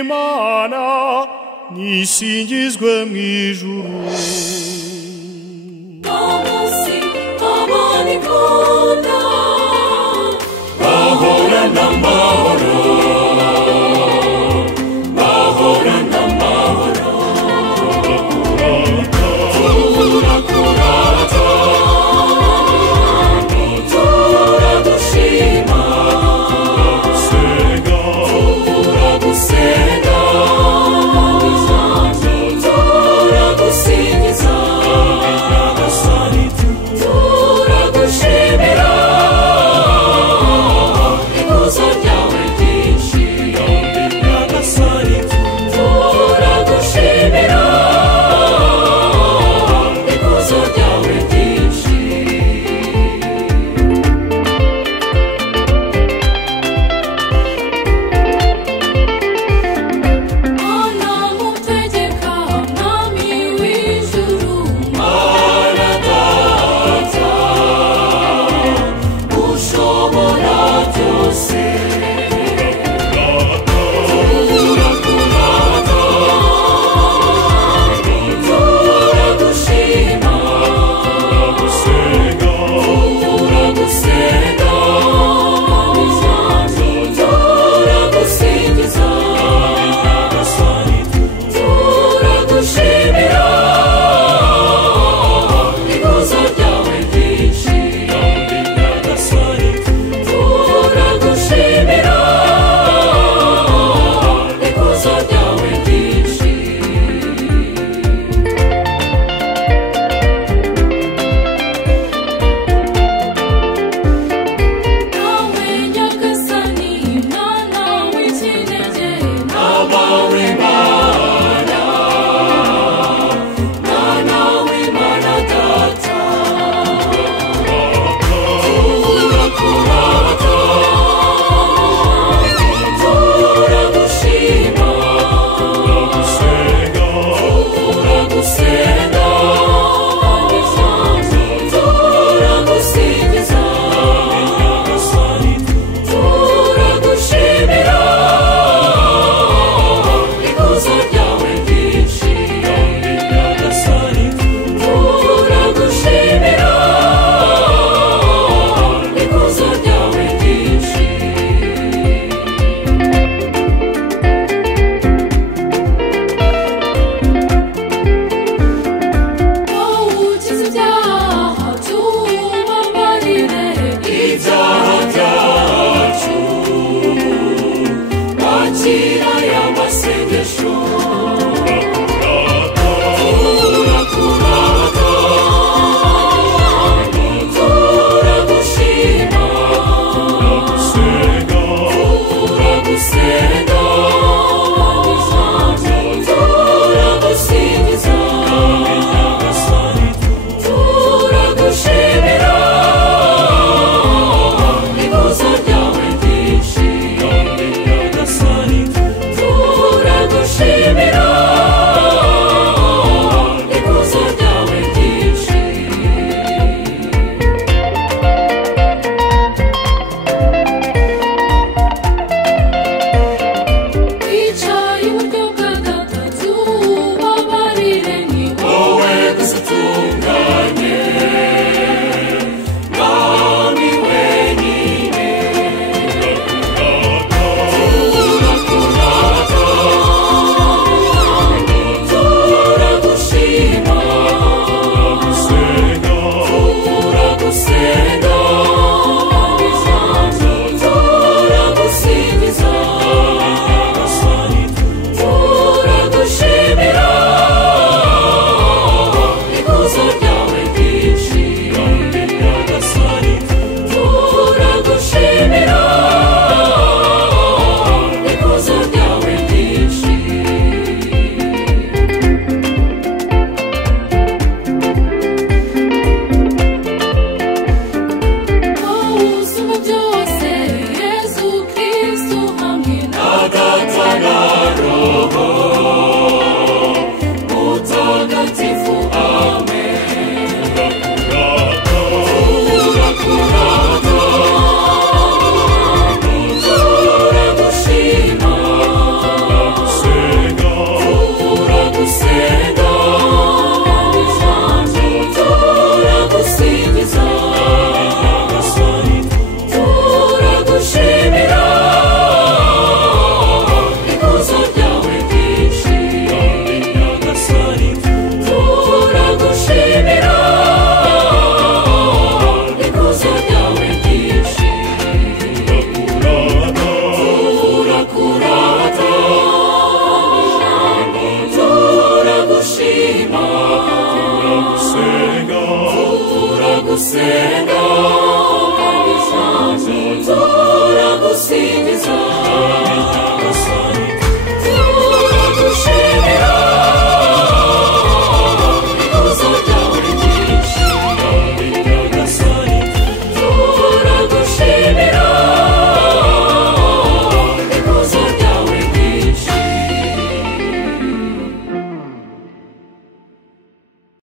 Imana nisingizwe mu ijuru. Amusi abanikunda bahorana amahoro, bahorana amahoro. turakurata turagushima turagusenga turagusingiza turagushimira ikuzo ryawe ryinshi turagushimira ikuzo ryawe ryinshi. Mana mutegeka mwami w'ijuru Mana data ushobora byose turakurata turagushima turagusenga turagusingiza turagushimira ikuzo ryawe ryinshi turagushimira ikuzo ryawe ryinshi. Nawe Nyagasani Mwana w'ikinege Mwana w'Imana Mwana w'Imana Data turakurata turagushima turagusenga turagusingiza turagushimira ikuzo ryawe ryinshi turagushimira ikuzo ryawe ryinshi. Wowe ukiza ibyaha tubabarire ibyaha byacu wakira aya masengesho